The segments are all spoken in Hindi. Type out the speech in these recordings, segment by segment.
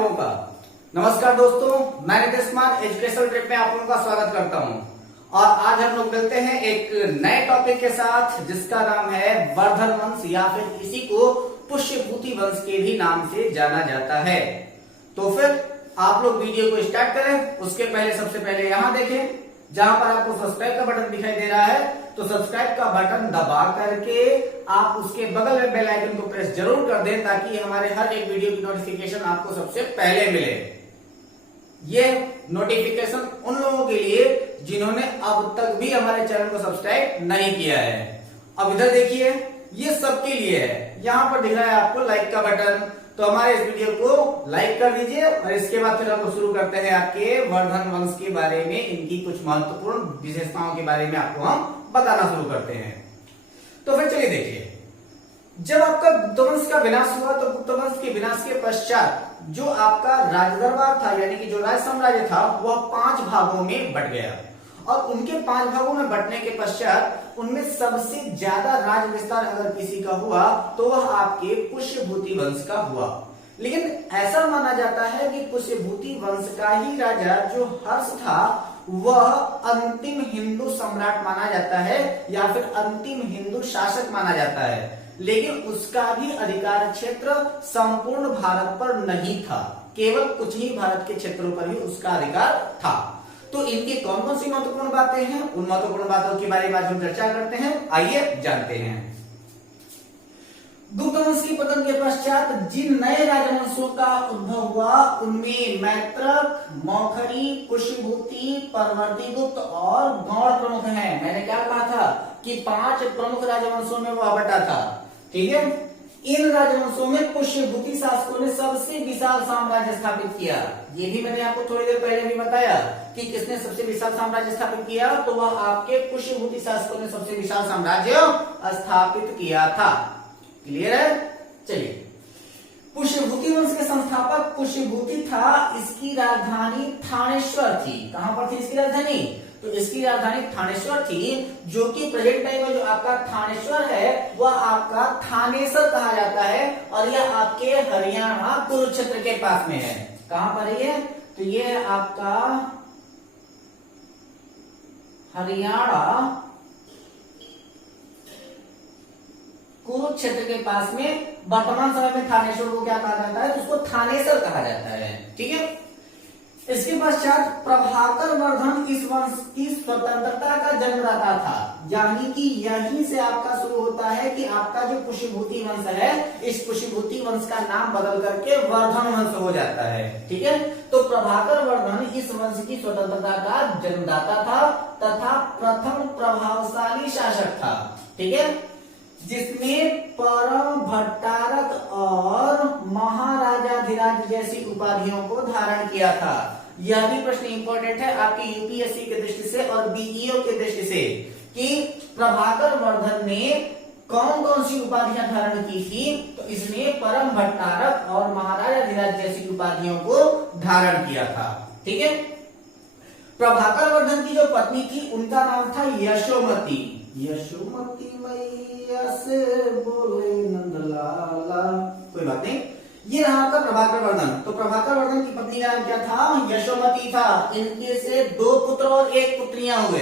लोगों का। नमस्कार दोस्तों, मैं नितेश कुमार एजुकेशनल ट्रिप में आप लोगों का स्वागत करता हूं। और आज हम लोग मिलते हैं एक नए टॉपिक के साथ जिसका नाम है वर्धन वंश या फिर इसी को पुष्यभूति वंश के भी नाम से जाना जाता है। तो फिर आप लोग वीडियो को स्टार्ट करें। उसके पहले सबसे पहले यहाँ देखें जहां पर आपको सब्सक्राइब का बटन दिखाई दे रहा है, तो सब्सक्राइब का बटन दबा करके आप उसके बगल में बेल आइकन को प्रेस जरूर कर दें ताकि हमारे हर एक वीडियो की नोटिफिकेशन आपको सबसे पहले मिले। ये नोटिफिकेशन उन लोगों के लिए जिन्होंने अब तक भी हमारे चैनल को सब्सक्राइब नहीं किया है। अब इधर देखिए, ये सबके लिए है। यहां पर दिख रहा है आपको लाइक का बटन, तो हमारे इस वीडियो को लाइक कर दीजिए और इसके बाद फिर हम शुरू करते हैं आपके वर्धन वंश के बारे में, इनकी कुछ महत्वपूर्ण विशेषताओं के बारे में आपको हम बताना शुरू करते हैं। तो फिर चलिए देखिए, जब आपका गुप्त वंश का विनाश हुआ तो गुप्त वंश के विनाश के पश्चात जो आपका राजदरबार था यानी कि जो राज साम्राज्य था वह 5 भागों में बट गया। और उनके 5 भागों में बंटने के पश्चात उनमें सबसे ज्यादा राज विस्तार अगर किसी का हुआ तो वह आपके पुष्यभूति वंश का हुआ। लेकिन ऐसा माना जाता है कि पुष्यभूति वंश का ही राजा जो हर्ष था वह अंतिम हिंदू सम्राट माना जाता है या फिर अंतिम हिंदू शासक माना जाता है। लेकिन उसका भी अधिकार क्षेत्र संपूर्ण भारत पर नहीं था, केवल कुछ ही भारत के क्षेत्रों पर ही उसका अधिकार था। तो इनकी कौन कौन सी महत्वपूर्ण बातें हैं, उन महत्वपूर्ण बातों के बारे में आज हम चर्चा करते हैं। आइए जानते हैं। गुप्त वंश के पतन के पश्चात जिन नए राजवंशों का उद्भव हुआ उनमें मैत्रक, मौखरी, पुष्यभूति, परवर्ती गुप्त और गौड़ प्रमुख हैं। मैंने क्या कहा था कि 5 प्रमुख राजवंशों में वह बटा था, ठीक है। इन राजवंशों में पुष्यभूति शासकों ने सबसे विशाल साम्राज्य स्थापित किया। ये भी मैंने आपको थोड़ी देर पहले भी बताया कि किसने सबसे विशाल साम्राज्य स्थापित किया, तो वह आपके पुष्यभूति शासकों ने सबसे विशाल साम्राज्य स्थापित किया था। क्लियर है? चलिए, पुष्यभूति वंश के संस्थापक पुष्यभूति था। इसकी राजधानी थानेश्वर थी। कहां पर थी इसकी राजधानी? तो इसकी राजधानी थानेश्वर थी, जो कि प्रेजेंट टाइम में जो आपका थानेश्वर है वह आपका थानेसर कहा जाता है और यह आपके हरियाणा कुरुक्षेत्र के पास में है। कहां पर है ये? तो ये है आपका हरियाणा कुरुक्षेत्र के पास में। वर्तमान समय में थानेश्वर को क्या कहा जाता है? तो उसको थानेसर कहा जाता है, ठीक है। इसके पश्चात प्रभाकर वर्धन इस वंश की स्वतंत्रता का जन्मदाता था, यानी कि यहीं से आपका शुरू होता है कि आपका जो पुष्यभूति वंश है इस पुष्यभूति वंश का नाम बदल करके वर्धन वंश हो जाता है, ठीक है। तो प्रभाकर वर्धन इस वंश की स्वतंत्रता का जन्मदाता था तथा प्रथम प्रभावशाली शासक था, ठीक है, जिसने परम भट्टारक और महाराजाधिराज जैसी उपाधियों को धारण किया था। यह भी प्रश्न इंपॉर्टेंट है आपकी यूपीएससी के दृष्टि से और बीईओ के दृष्टि से कि प्रभाकर वर्धन ने कौन कौन सी उपाधियां धारण की थी। तो इसने परम भट्टारक और महाराजाधिराज जैसी उपाधियों को धारण किया था, ठीक है। प्रभाकर वर्धन की जो पत्नी थी उनका नाम था यशोमती। यशोमती मैया से बोले नंदलाला, कोई बात नहीं। ये रहा आपका प्रभाकर वर्धन। तो प्रभाकर वर्धन की पत्नी का नाम क्या था? यशोमती था। इनके से 2 पुत्र और 1 पुत्रियां हुए।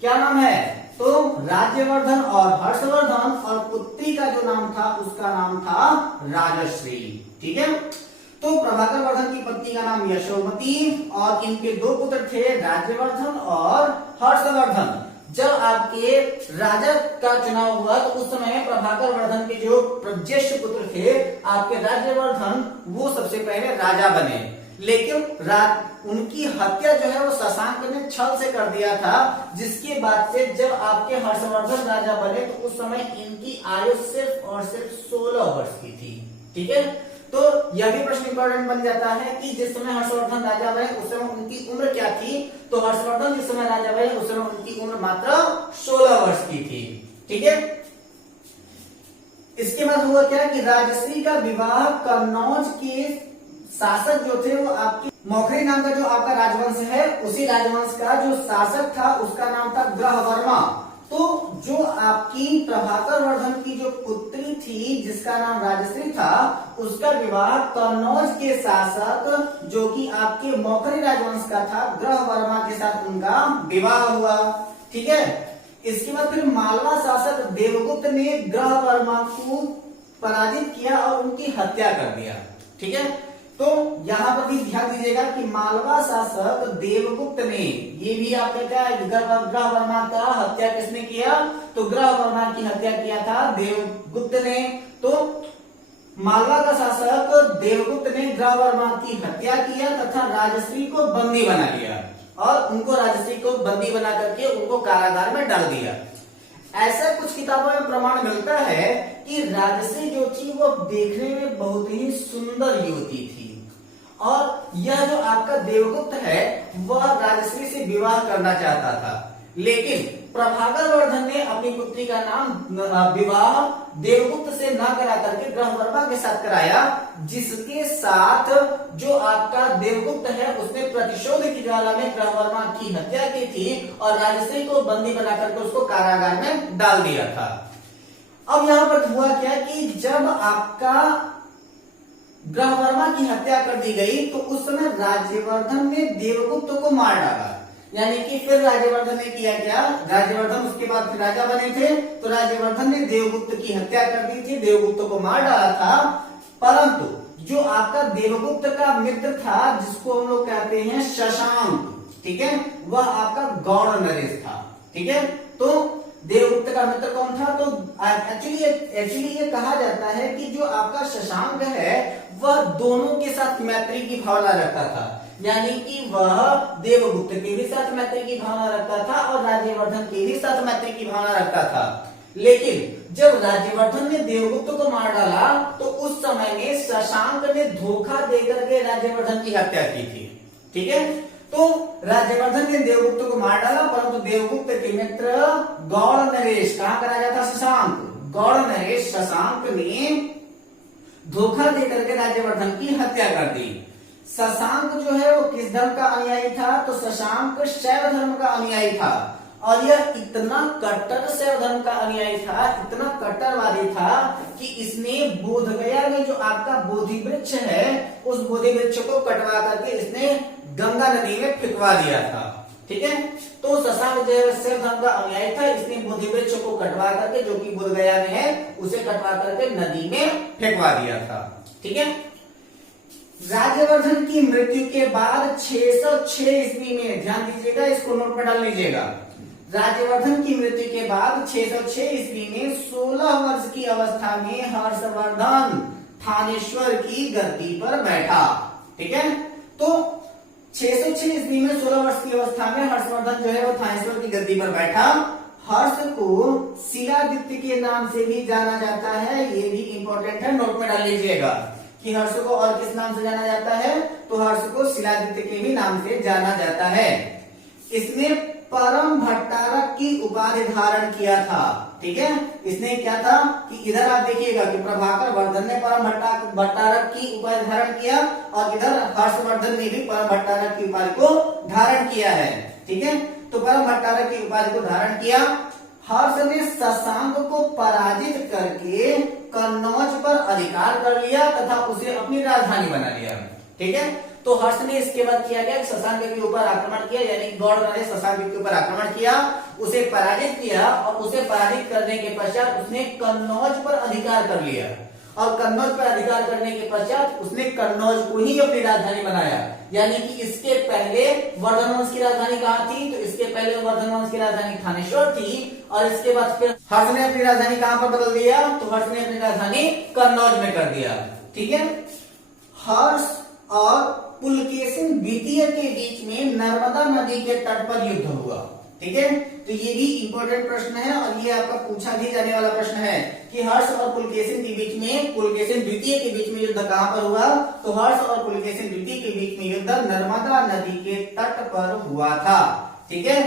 क्या नाम है? तो राज्यवर्धन और हर्षवर्धन, और पुत्री का जो नाम था उसका नाम था राजश्री, ठीक है। तो प्रभाकर वर्धन की पत्नी का नाम यशोमती और इनके 2 पुत्र थे राज्यवर्धन और हर्षवर्धन। जब आपके राजा का चुनाव हुआ तो उस समय प्रभाकर वर्धन के जो ज्येष्ठ पुत्र थे आपके राज्यवर्धन, वो सबसे पहले राजा बने। लेकिन उनकी हत्या जो है वो शशांक ने छल से कर दिया था, जिसके बाद से जब आपके हर्षवर्धन राजा बने तो उस समय इनकी आयु सिर्फ और सिर्फ 16 वर्ष की थी, ठीक है। तो यह भी प्रश्न इंपॉर्टेंट बन जाता है कि जिस समय हर्षवर्धन राजा बने उस समय उनकी उम्र क्या थी। तो हर्षवर्धन जिस समय राजा बने उस समय उनकी उम्र मात्र 16 वर्ष की थी, ठीक है। इसके बाद हुआ क्या कि राजश्री का विवाह कन्नौज के शासक जो थे वो आपके मौखरी नाम का जो आपका राजवंश है उसी राजवंश का जो शासक था उसका नाम था ग्रहवर्मा। तो जो आपकी प्रभाकर वर्धन की जो पुत्री थी जिसका नाम राजश्री था, उसका विवाह कन्नौज के शासक जो कि आपके मौखरी राजवंश का था ग्रह वर्मा के साथ उनका विवाह हुआ। ठीक है, इसके बाद फिर मालवा शासक देवगुप्त ने ग्रह वर्मा को पराजित किया और उनकी हत्या कर दिया। ठीक है, तो यहां पर भी ध्यान दीजिएगा कि मालवा शासक देवगुप्त ने, ये भी आपने क्या ग्रह वर्मा का हत्या किसने किया, तो ग्रह वर्मा की हत्या किया था देवगुप्त ने। तो मालवा का शासक देवगुप्त ने ग्रह वर्मा की हत्या किया तथा राजश्री को बंदी बना लिया और उनको राजश्री को बंदी बना करके उनको कारागार में डाल दिया। ऐसा कुछ किताबों में प्रमाण मिलता है कि राजश्री जो थी वो देखने में बहुत ही सुंदर युवती थी और यह जो आपका देवगुप्त है वह राजश्री से विवाह करना चाहता था, लेकिन प्रभाकर वर्धन ने अपनी पुत्री का नाम विवाह देवगुप्त से न करा करके ग्रह वर्मा के साथ कराया, जिसके साथ जो आपका देवगुप्त है उसने प्रतिशोध की ज्वाला में ग्रह वर्मा की हत्या की थी और राजश्री को बंदी बना करके उसको कारागार में डाल दिया था। अब यहां पर हुआ क्या कि जब आपका ग्रह वर्मा की हत्या कर दी गई तो उस समय राज्यवर्धन ने देवगुप्त को मार डाला, यानी कि फिर राज्यवर्धन ने किया क्या, राज्यवर्धन उसके बाद फिर राजा बने थे तो राज्यवर्धन ने देवगुप्त की हत्या कर दी थी, देवगुप्त को मार डाला था। परंतु जो आपका देवगुप्त का मित्र था जिसको हम लोग कहते हैं शशांक, ठीक है, वह आपका गौड़ नरेश था। ठीक है, तो देवगुप्त का मित्र कौन था, तो एक्चुअली ये कहा जाता है कि जो आपका शशांक है वह दोनों के साथ मैत्री की भावना रखता था, यानी कि वह देवगुप्त के भी साथ मैत्री की भावना रखता था और राज्यवर्धन के भी साथ मैत्री की भावना रखता था। लेकिन जब राज्यवर्धन ने देवगुप्त को मार डाला तो उस समय में शशांक ने धोखा देकर के राज्यवर्धन की हत्या की थी। ठीक है, तो राज्यवर्धन ने देवगुप्त को मार डाला, परंतु देवगुप्त के मित्र गौड़ नरेश, कहां का राजा था, शशांक, गौड़ नरेश शशांक ने धोखा देकर के राज्यवर्धन की हत्या कर दी। शशांक जो है वो किस धर्म का अनुयायी था, तो शशांक शैव धर्म का अनुयायी था और यह इतना कट्टर शैव धर्म का अनुयायी था, इतना कट्टरवादी था कि इसने बोधगया में जो आपका बोधि वृक्ष है उस बोधि वृक्ष को कटवा करके इसने गंगा नदी में फेंकवा दिया था। ठीक है, तो शशांक जो है शैव धर्म का अनुयायी था, इसने बोधि वृक्ष को कटवा करके जो कि बोधगया में है उसे कटवा करके नदी में फेंकवा दिया था। ठीक है, राज्यवर्धन की मृत्यु के बाद 606 ईस्वी में, ध्यान दीजिएगा इसको नोट में डाल लीजिएगा, राज्यवर्धन की मृत्यु के बाद 606 ईस्वी में 16 वर्ष की अवस्था में हर्षवर्धन थानेश्वर की गद्दी पर बैठा। ठीक है, तो 606 ईस्वी में 16 वर्ष की अवस्था में हर्षवर्धन जो है वो थानेश्वर की गद्दी पर बैठा। हर्ष को शिलादित्य के नाम से भी जाना जाता है, ये भी इंपॉर्टेंट है, नोट में डाल लीजिएगा कि हर्ष को और किस नाम से जाना जाता है, तो हर्ष को शिलादित्य के भी नाम से जाना जाता है। इसने परम भट्टारक की उपाधि धारण किया था। ठीक है, इसने क्या था कि इधर आप देखिएगा कि प्रभाकर वर्धन ने परम भट्टारक की उपाधि धारण किया और इधर हर्षवर्धन ने भी परम भट्टारक की उपाधि को धारण किया है। ठीक है, तो परम भट्टारक की उपाधि को धारण किया। हर्ष ने शशांक को पराजित करके कन्नौज पर अधिकार कर लिया तथा उसे अपनी राजधानी बना लिया। ठीक है, तो हर्ष ने इसके बाद किया गया शशांक के ऊपर आक्रमण किया, यानी गौड़ ने शशांक के ऊपर आक्रमण किया, उसे पराजित किया और उसे पराजित करने के पश्चात उसने कन्नौज पर अधिकार कर लिया और कन्नौज पर अधिकार करने के पश्चात उसने कन्नौज को ही अपनी राजधानी बनाया। यानी कि इसके पहले वर्धन वंश की राजधानी कहाँ थी, तो इसके पहले वर्धन वंश की राजधानी थानेश्वर थी और इसके बाद फिर हर्ष ने अपनी राजधानी कहां पर बदल दिया, तो हर्ष ने अपनी राजधानी कन्नौज में कर दिया। ठीक है, हर्ष और पुलकेशिन द्वितीय के बीच में नर्मदा नदी के तट पर युद्ध हुआ। ठीक है, तो ये भी इंपॉर्टेंट प्रश्न है और ये आपका पूछा भी जाने वाला प्रश्न है कि हर्ष और पुलकेशिन के बीच में, पुलकेशिन द्वितीय के बीच में युद्ध कहां पर हुआ, तो हर्ष और पुलकेशिन द्वितीय के बीच में युद्ध नर्मदा नदी के तट पर हुआ था। ठीक है,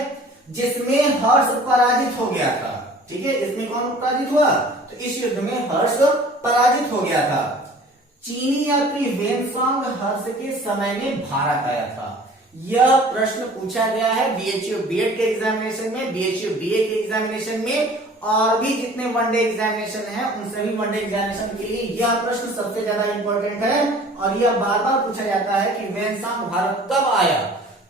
जिसमें हर्ष पराजित हो गया था। ठीक है, इसमें कौन पराजित हुआ, तो इस युद्ध में हर्ष पराजित हो गया था। चीनी यात्री वेनसांग हर्ष के समय में भारत आया था। यह प्रश्न पूछा गया है बीएचयू बीएड के एग्जामिनेशन में, बीएचयू बीए के एग्जामिनेशन में और भी जितने वनडे एग्जामिनेशन है उन सभी वनडे एग्जामिनेशन के लिए यह प्रश्न सबसे ज्यादा इंपॉर्टेंट है और यह बार बार पूछा जाता है कि वेनसांग भारत कब आया।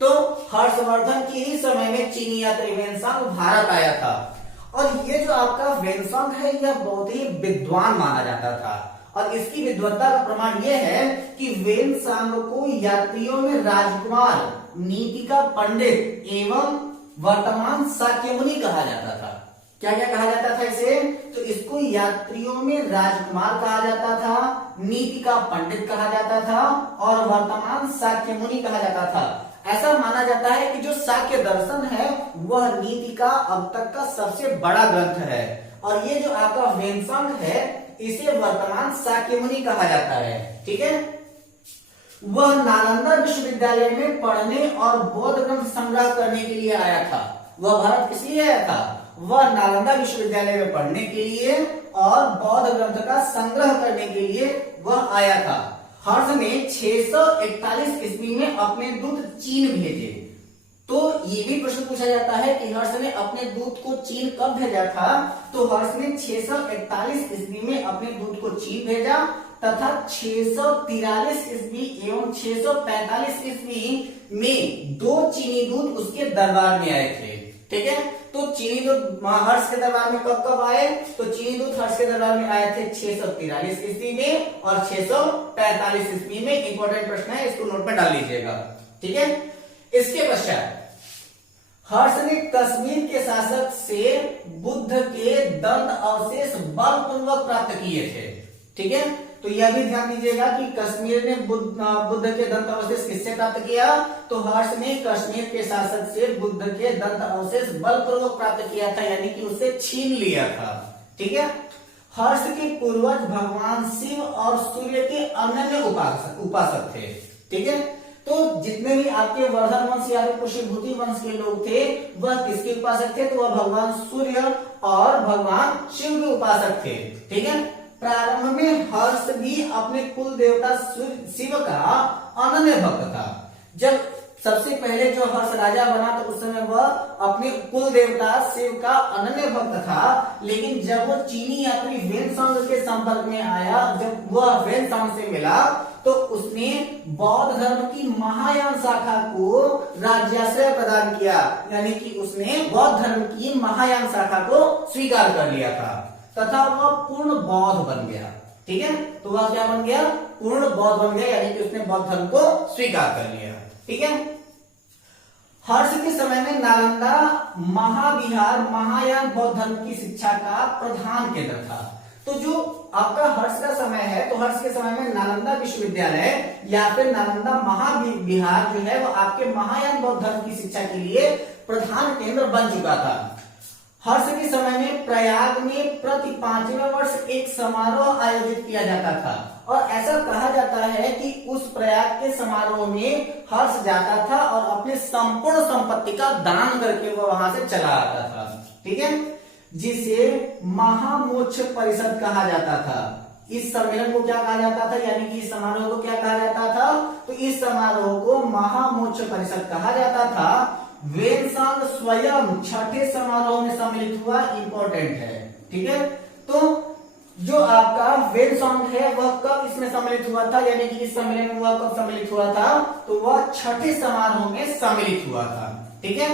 तो हर्षवर्धन के ही समय में चीनी यात्री वेनसांग भारत आया था। और ये जो आपका वेनसांग है यह बहुत ही विद्वान माना जाता था और इसकी विद्वत्ता का प्रमाण यह है कि वेनसांग को यात्रियों में राजकुमार, नीति का पंडित एवं वर्तमान शाक्यमुनि कहा जाता था। क्या क्या कहा जाता था इसे? तो इसको यात्रियों में राजकुमार कहा जाता था, नीति का पंडित कहा जाता था और वर्तमान शाक्यमुनि कहा जाता था। ऐसा माना जाता है कि जो शाक्य दर्शन है वह नीति का अब तक का सबसे बड़ा ग्रंथ है और ये जो आपका वेनसांग है इसे वर्तमान शाक्यमुनि कहा जाता है। ठीक है, वह नालंदा विश्वविद्यालय में पढ़ने और बौद्ध ग्रंथ संग्रह करने के लिए आया था। वह भारत किस लिए आया था? वह नालंदा विश्वविद्यालय में पढ़ने के लिए और बौद्ध ग्रंथ का संग्रह करने के लिए वह आया था। हर्ष ने 641 ईस्वी में अपने दूत चीन भेजे। तो ये भी प्रश्न पूछा जाता है कि हर्ष ने अपने दूत को चीन कब भेजा था? तो हर्ष ने 641 ईस्वी में अपने दूत को चीन भेजा तथा 643 ईस्वी एवं 645 ईस्वी में 2 चीनी दूत उसके दरबार में आए थे। ठीक है, तो चीनी दूत हर्ष के दरबार में कब कब आए? तो चीनी दूत हर्ष के दरबार में आए थे 643 ईस्वी में और 645 ईस्वी में। इंपॉर्टेंट प्रश्न है, इसको नोट में डाल लीजिएगा। ठीक है, इसके पश्चात हर्ष ने कश्मीर के शासक से बुद्ध के दंत अवशेष बलपूर्वक प्राप्त किए थे। ठीक है, तो यह भी ध्यान दीजिएगा कि कश्मीर ने बुद्ध के दंत अवशेष किससे प्राप्त किया? तो हर्ष ने कश्मीर के शासक से बुद्ध के दंत अवशेष बलपूर्वक प्राप्त किया था, यानी कि उसे छीन लिया था। ठीक है, हर्ष के पूर्वज भगवान शिव और सूर्य के अनन्य उपासक थे। ठीक है, तो जितने भी आपके वर्धन वंश या पुष्यभूति वंश के लोग थे वह किसके उपासक थे? तो वह भगवान सूर्य और भगवान शिव के उपासक थे। ठीक है, प्रारंभ में हर्ष भी अपने कुल देवता शिव का अनन्य भक्त था। जब सबसे पहले जो हर्ष राजा बना तो उस समय वह अपने कुल देवता शिव का अनन्य भक्त था, लेकिन जब वो चीनी यात्री वेनसांग के संपर्क में आया, जब वह वेनसांग से मिला तो उसने बौद्ध धर्म की महायान शाखा को राज्याश्रय प्रदान किया, यानी कि उसने बौद्ध धर्म की महायान शाखा को स्वीकार कर लिया था तथा वह पूर्ण बौद्ध बन गया। ठीक है, तो वह क्या बन गया? पूर्ण बौद्ध बन गया, यानी कि उसने बौद्ध धर्म को स्वीकार कर लिया। ठीक है, हर्ष के समय में नालंदा महाविहार महायान बौद्ध धर्म की शिक्षा का प्रधान केंद्र था। तो जो आपका हर्ष का समय है, तो हर्ष के समय में नालंदा विश्वविद्यालय या फिर नालंदा महाविहार जो है वो आपके महायान बौद्ध धर्म की शिक्षा के लिए प्रधान केंद्र बन चुका था। हर्ष के समय में प्रयाग में प्रति 5वें वर्ष एक समारोह आयोजित किया जाता था और ऐसा कहा जाता है कि उस प्रयाग के समारोह में हर्ष जाता था और अपने संपूर्ण संपत्ति का दान करके वो वहां से चला आता था। ठीक है, जिसे महामोक्ष परिषद कहा जाता था। इस सम्मेलन को क्या कहा जाता था, यानी कि इस समारोह को क्या कहा जाता था? तो इस समारोह को महामोक्ष परिषद कहा जाता था। वेनसांग स्वयं छठे समारोह में सम्मिलित हुआ, इंपॉर्टेंट है। ठीक है, तो जो आपका वेनसांग है वह कब इसमें सम्मिलित हुआ था, यानी कि इस सम्मेलन में वह कब सम्मिलित हुआ था? तो वह छठे समारोह में सम्मिलित हुआ था। ठीक है,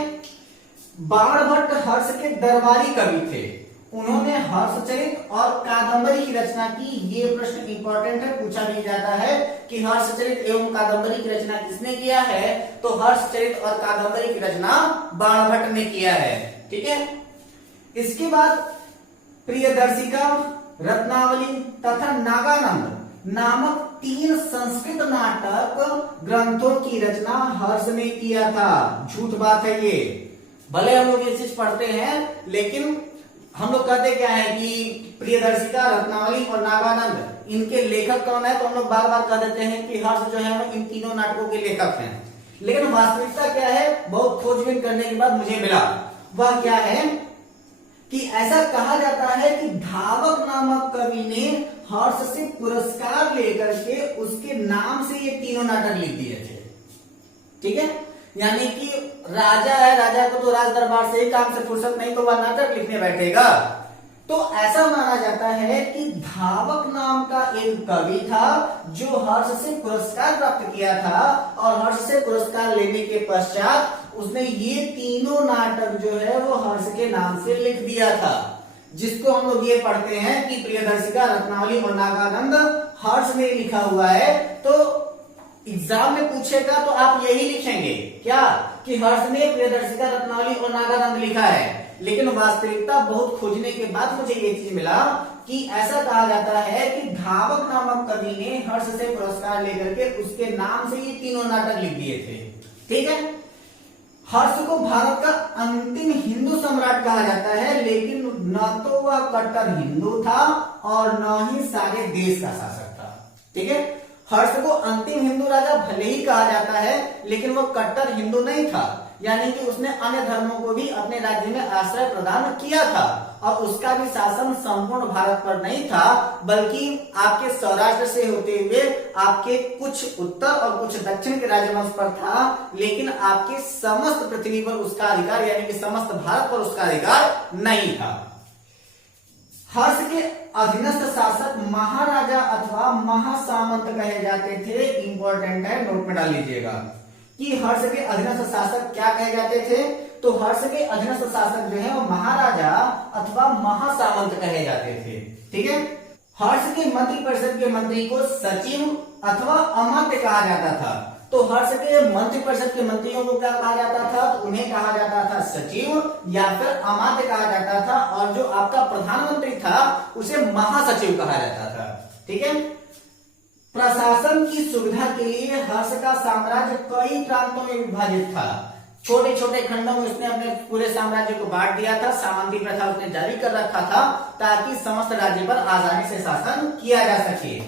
बाणभट्ट हर्ष के दरबारी कवि थे। उन्होंने हर्षचरित और कादंबरी की रचना की। ये प्रश्न इंपॉर्टेंट है, पूछा भी जाता है कि हर्षचरित एवं कादंबरी की रचना किसने किया है? तो हर्षचरित और कादंबरी की रचना बाणभट्ट ने किया है। ठीक है, इसके बाद प्रियदर्शिका, रत्नावली तथा नागानंद नामक 3 संस्कृत नाटक ग्रंथों की रचना हर्ष ने किया था। झूठ बात है ये, भले हम लोग ये चीज पढ़ते हैं लेकिन हम लोग कहते क्या है कि प्रियदर्शिका, रत्नावली और नागानंद इनके लेखक कौन है? तो हम लोग बार बार कह देते हैं कि हर्ष जो है इन तीनों नाटकों के लेखक हैं, लेकिन वास्तविकता क्या है? बहुत खोजबीन करने के बाद मुझे मिला, वह क्या है कि ऐसा कहा जाता है कि धावक नामक कवि ने हर्ष से पुरस्कार लेकर के उसके नाम से ये तीनों नाटक लिख दिए थे। ठीक है, यानी कि राजा है, राजा को तो राज दरबार से ही काम से फुर्सत नहीं, तो वह नाटक लिखने बैठेगा। तो ऐसा माना जाता है कि धावक नाम का एक कवि था जो हर्ष से पुरस्कार प्राप्त किया था, और हर्ष से पुरस्कार लेने के पश्चात उसने ये तीनों नाटक जो है वो हर्ष के नाम से लिख दिया था, जिसको हम लोग ये पढ़ते हैं कि प्रियदर्शिका, रत्नावली और नागानंद हर्ष ने लिखा हुआ है। तो एग्जाम में पूछेगा तो आप यही लिखेंगे क्या कि हर्ष ने प्रियदर्शिका, रत्नावली और नागानंद लिखा है, लेकिन वास्तविकता बहुत खोजने के बाद मुझे ये चीज मिला कि ऐसा कहा जाता है कि धावक नामक कवि ने हर्ष से पुरस्कार लेकर के उसके नाम से ये तीनों नाटक लिख दिए थे। ठीक है, हर्ष को भारत का अंतिम हिंदू सम्राट कहा जाता है, लेकिन न तो वह कट्टर हिंदू था और न ही सारे देश का शासक था। ठीक है, हर्ष को अंतिम हिंदू राजा भले ही कहा जाता है, लेकिन वह कट्टर हिंदू नहीं था, यानी कि उसने अन्य धर्मों को भी अपने राज्य में आश्रय प्रदान किया था, और उसका भी शासन संपूर्ण भारत पर नहीं था, बल्कि आपके सौराष्ट्र से होते हुए आपके कुछ उत्तर और कुछ दक्षिण के राजवंश पर था, लेकिन आपके समस्त पृथ्वी पर उसका अधिकार यानी कि समस्त भारत पर उसका अधिकार नहीं था। हर्ष के अधीनस्थ शासक महाराजा अथवा महासामंत कहे जाते थे। इंपॉर्टेंट है, नोट में डाल लीजिएगा कि हर्ष के अधीनस्थ शासक क्या कहे जाते थे। तो हर्ष के अधीनस्थ शासक जो है वो महाराजा अथवा महासामंत कहे जाते थे। ठीक है, हर्ष के मंत्रिपरिषद के मंत्री को सचिव अथवा अमात्य कहा जाता था। तो हर्ष के मंत्रिपरिषद के मंत्रियों को क्या कहा जाता था, तो उन्हें कहा जाता था सचिव या फिर अमात्य कहा जाता था, और जो आपका प्रधानमंत्री था उसे महासचिव कहा जाता था। ठीक है, प्रशासन की सुविधा के लिए हर्ष का साम्राज्य कई प्रांतों में विभाजित था। छोटे छोटे खंडों में उसने अपने पूरे साम्राज्य को बांट दिया था। सामंती प्रथा उसने जारी कर रखा था ताकि समस्त राज्य पर आसानी से शासन किया जा सके।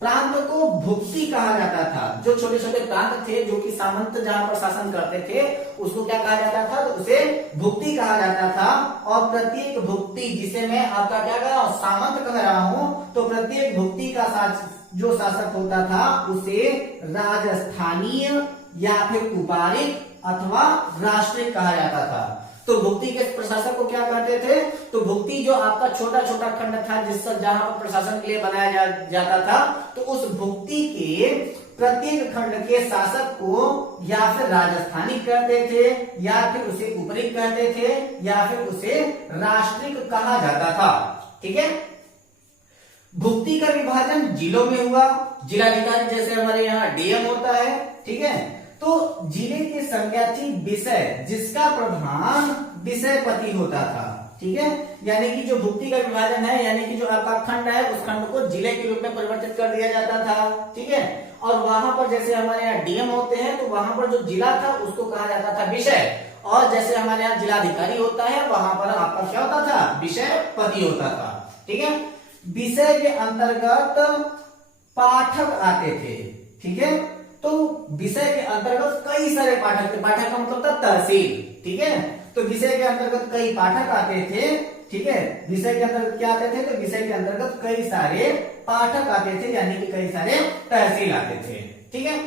प्रांत को भुक्ति कहा जाता था। जो छोटे छोटे प्रांत थे जो कि सामंत जहां पर शासन करते थे उसको क्या कहा जाता था, तो उसे भुक्ति कहा जाता था। और प्रत्येक भुक्ति, जिसे मैं आपका क्या कह रहा हूं, सामंत कह रहा हूं, तो प्रत्येक भुक्ति का जो शासक होता था उसे राजस्थानीय या फिर उपारिक अथवा राष्ट्रीय कहा जाता था। तो भुक्ति के प्रशासक को क्या कहते थे, तो भुक्ति जो आपका छोटा छोटा खंड था जिस जहां पर प्रशासन के लिए बनाया जाता था, तो उस भुक्ति के प्रत्येक खंड के शासक को या फिर राजस्थानी कहते थे, या फिर उसे उपरिक कहते थे, या फिर उसे राष्ट्रिक कहा जाता था। ठीक है, भुक्ति का विभाजन जिलों में हुआ। जिलाधिकारी जैसे हमारे यहाँ डीएम होता है। ठीक है, तो जिले की संज्ञा थी विषय, जिसका प्रधान विषयपति होता था। ठीक है, यानी कि जो भुक्ति का विभाजन है, यानी कि जो आपका खंड है उस खंड को जिले के रूप में परिवर्तित कर दिया जाता था। ठीक है, और वहां पर जैसे हमारे यहाँ डीएम होते हैं तो वहां पर जो जिला था उसको कहा जाता था विषय, और जैसे हमारे यहाँ जिलाधिकारी होता है वहां पर आपका क्या होता था, विषयपति होता था। ठीक है, विषय के अंतर्गत पाठक आते थे। ठीक है, तो विषय के अंतर्गत कई सारे पाठक थे। पाठक का मतलब था तहसील। ठीक है, तो विषय के अंतर्गत कई पाठक आते थे। ठीक है, विषय के अंतर्गत क्या आते थे, तो विषय के अंतर्गत कई सारे पाठक आते थे, यानी कि कई सारे तहसील आते थे। ठीक है,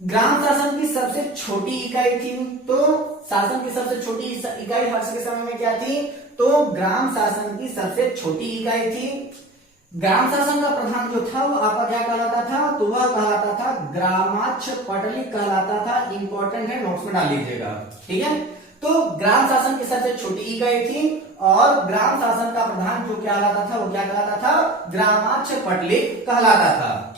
ग्राम शासन की सबसे छोटी इकाई थी। तो शासन की सबसे छोटी इकाई हर्ष के समय में क्या थी, तो ग्राम शासन की सबसे छोटी इकाई थी। ग्राम शासन का प्रधान जो था वो आपका क्या कहलाता था, तो वह कहलाता था ग्रामाध्यक्ष पटलिक कहलाता था। इंपॉर्टेंट है, नोट्स में डाल लीजिएगा। ठीक है, तो ग्राम शासन की सबसे छोटी इकाई थी, और ग्राम शासन का प्रधान जो कहलाता था वो क्या कहलाता था, ग्रामाध्यक्ष पटलिक कहलाता था।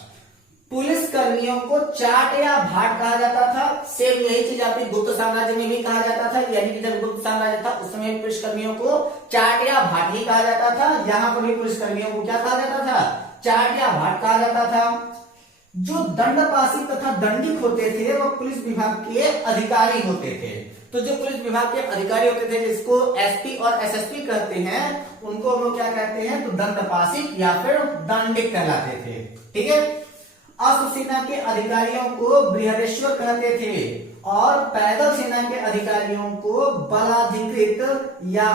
पुलिस कर्मियों को चाट या भाट कहा जाता था। सेम यही चीज आपकी गुप्त साम्राज्य में भी कहा जाता था, यानी कि जब गुप्त साम्राज्य था उस समय पुलिस कर्मियों को चाट या भाट ही कहा जाता था। यहाँ पर भी पुलिस कर्मियों को क्या कहा जाता था, चाट या भाट कहा जाता था। जो दंडपाशी तथा दंडिक होते थे वो पुलिस विभाग के अधिकारी होते थे। तो जो पुलिस विभाग के अधिकारी होते थे जिसको एसपी और एसएसपी कहते हैं, उनको हम लोग क्या कहते हैं, तो दंडपाशी या फिर दंडिक कहलाते थे। ठीक है, अश्व सेना के अधिकारियों को बृहदेश्वर कहते थे और पैदल सेना के अधिकारियों को बलाधिकृत या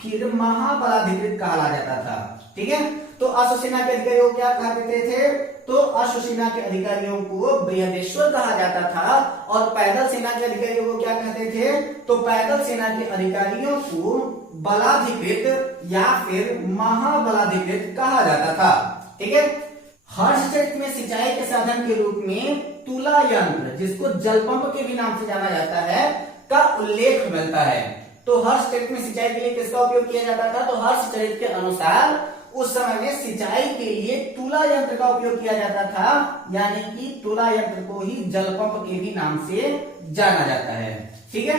फिर महाबलाधिकृत कहा जाता था। ठीक है, तो अश्व सेना के अधिकारियों को क्या कहा देते थे? तो अश्व सेना के अधिकारियों को बृहदेश्वर कहा जाता था और पैदल सेना के अधिकारियों को क्या कहते थे? तो पैदल सेना के अधिकारियों को बलाधिकृत या फिर महाबलाधिकृत कहा जाता था। ठीक है, हर्षचरित में सिंचाई के साधन के रूप में तुला यंत्र, जिसको जल पंप के भी नाम से जाना जाता है, का उल्लेख मिलता है। तो हर्षचरित में सिंचाई के लिए किसका उपयोग किया जाता था? तो हर्षचरित के अनुसार उस समय में सिंचाई के लिए तुला यंत्र का उपयोग किया जाता था, यानी कि तुला यंत्र को ही जल पंप के भी नाम से जाना जाता है। ठीक है,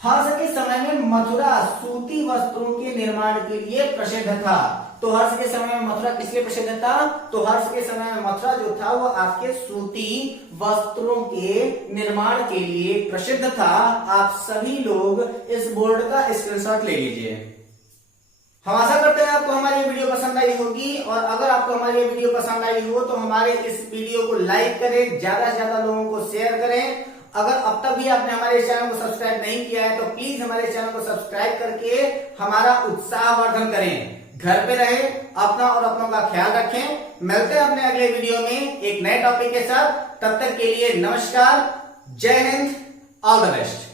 हर्ष के समय में मथुरा सूती वस्त्रों के निर्माण के लिए प्रसिद्ध था। तो हर्ष के समय में मथुरा किस लिए प्रसिद्ध था? तो हर्ष के समय में मथुरा जो था वो आपके सूती वस्त्रों के निर्माण के लिए प्रसिद्ध था। आप सभी लोग इस बोर्ड का स्क्रीनशॉट ले लीजिए। हम आशा करते हैं आपको हमारी वीडियो पसंद आई होगी, और अगर आपको हमारी वीडियो पसंद आई हो तो हमारे इस वीडियो को लाइक करें, ज्यादा से ज्यादा लोगों को शेयर करें। अगर अब तक भी आपने हमारे चैनल को सब्सक्राइब नहीं किया है तो प्लीज हमारे चैनल को सब्सक्राइब करके हमारा उत्साहवर्धन करें। घर पे रहे, अपना और अपनों का ख्याल रखें। मिलते हैं अपने अगले वीडियो में एक नए टॉपिक के साथ। तब तक के लिए नमस्कार, जय हिंद, ऑल द बेस्ट।